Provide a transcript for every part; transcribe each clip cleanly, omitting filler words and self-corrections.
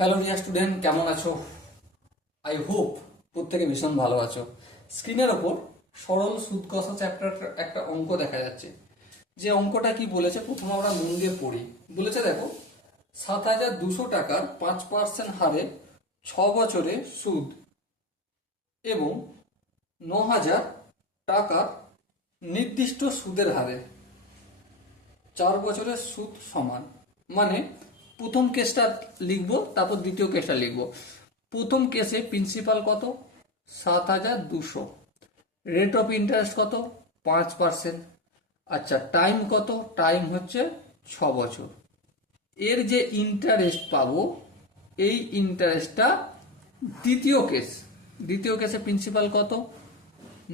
Hello dear student, কেমন আছো? I hope প্রত্যেকে ভীষণ ভালো আছো। স্ক্রিনের ওপর সরল সুদ কষা চ্যাপ্টার একটা অঙ্ক দেখা যাচ্ছে। যে অঙ্কটা কি বলেছে প্রথম আমরা মন দিয়ে পড়ি। বলেছে দেখো, 7,200 টাকার 5% হারে 6 বছরে সুদ এবং 9,000 টাকার নির্দিষ্ট সুদের হারে 4 বছরের সুদ সমান। মানে প্রথম কেসটা লিখবো, তারপর দ্বিতীয় কেসটা লিখবো। প্রথম কেসে প্রিন্সিপাল কত? 7,200। রেট অফ ইন্টারেস্ট কত? 5%। আচ্ছা, টাইম কত? টাইম হচ্ছে 6 বছর। এর যে ইন্টারেস্ট পাবো, এই ইন্টারেস্টটা দ্বিতীয় কেসে প্রিন্সিপাল কত?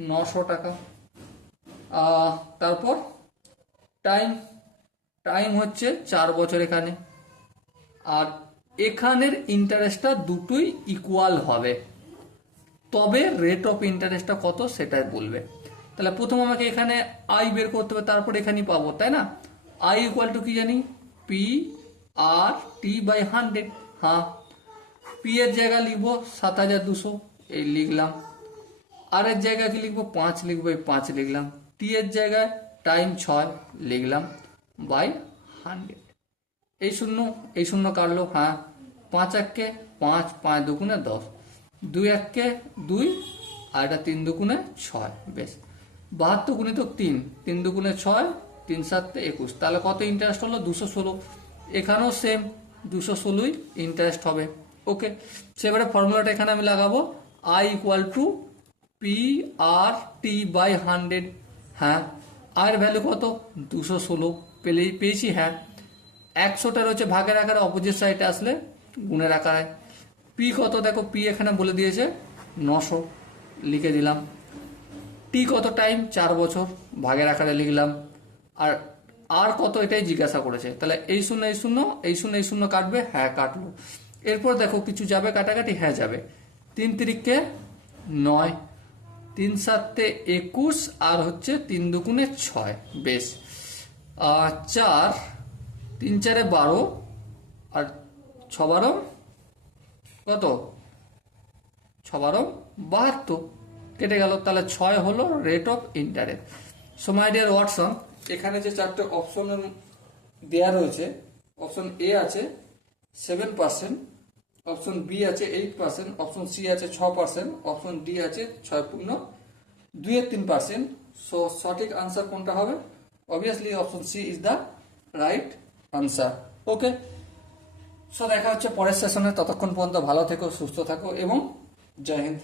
900 টাকা। তারপর টাইম টাইম হচ্ছে 4 বছর এখানে। আর এখানের ইন্টারেস্টটা দুটোই ইকুয়াল হবে, তবে রেট অফ ইন্টারেস্টটা কত সেটাই বলবে। তাহলে প্রথম আমাকে এখানে আই বের করতে হবে, তারপর এখানেই পাবো, তাই না? আই ইকুয়াল টু কি জানি? P R T by 100। হ্যাঁ, পি এর জায়গা লিখবো 7,200, এই লিখলাম। আর এর জায়গায় কি লিখবো? 5 লিখবো, এই 5 লিখলাম। টি এর জায়গায় টাইম 6 লিখলাম বাই 100। এই শূন্য কাটলো। হ্যাঁ, 5 একে 5, 5 দুগুণে 10, 2 একে 2, আর এটা 3 দুগুণে 6। বেশ, 72 গুণিত 3, 3 দুগুণে 6, 3 7 21। তাহলে কত ইন্টারেস্ট হলো? 216। এখানেও সেম 216ই ইন্টারেস্ট হবে। ওকে, সেবারে ফর্মুলাটা এখানে আমি লাগাবো, I equal to P R T by 100। হ্যাঁ, আর ভ্যালু কত? 216 পেয়েছি। হ্যাঁ, 100টা রয়েছে ভাগের আকারে, অপোজিট সাইডে আসলে গুণের আকারে। পি কত? দেখো, পি এখানে বলে দিয়েছে 900, লিখে দিলাম। টি কত? টাইম 4 বছর, ভাগের আকারে লিখলাম। আর আর কত এটাই জিজ্ঞাসা করেছে। তাহলে এই শূন্য এই শূন্য এই শূন্য এই শূন্য কাটবে। হ্যাঁ, কাটলো। এরপর দেখো কিছু যাবে কাটাকাটি। হ্যাঁ, যাবে। 3 তিরিকে 9, 3 7 21, আর হচ্ছে 3 দুগুণে 6। বেশ, 4, 3 4 12, আর 6 12 কত? 6 12 72, কেটে গেল। তাহলে 6 হলো rate of interest. So my dear Watson, এখানে যে 4টে অপশন দেওয়া রয়েছে, অপশন এ আছে 7%, অপশন বি আছে 8%, অপশন সি আছে 6%, অপশন ডি আছে 6.2-3%। সো সঠিক আনসার কোনটা হবে? Obviously option C is the right answer. Okay, so দেখা হচ্ছে পরের সেশনে। ততক্ষণ পর্যন্ত ভালো থেকো, সুস্থ থাকো এবং জয় হিন্দ।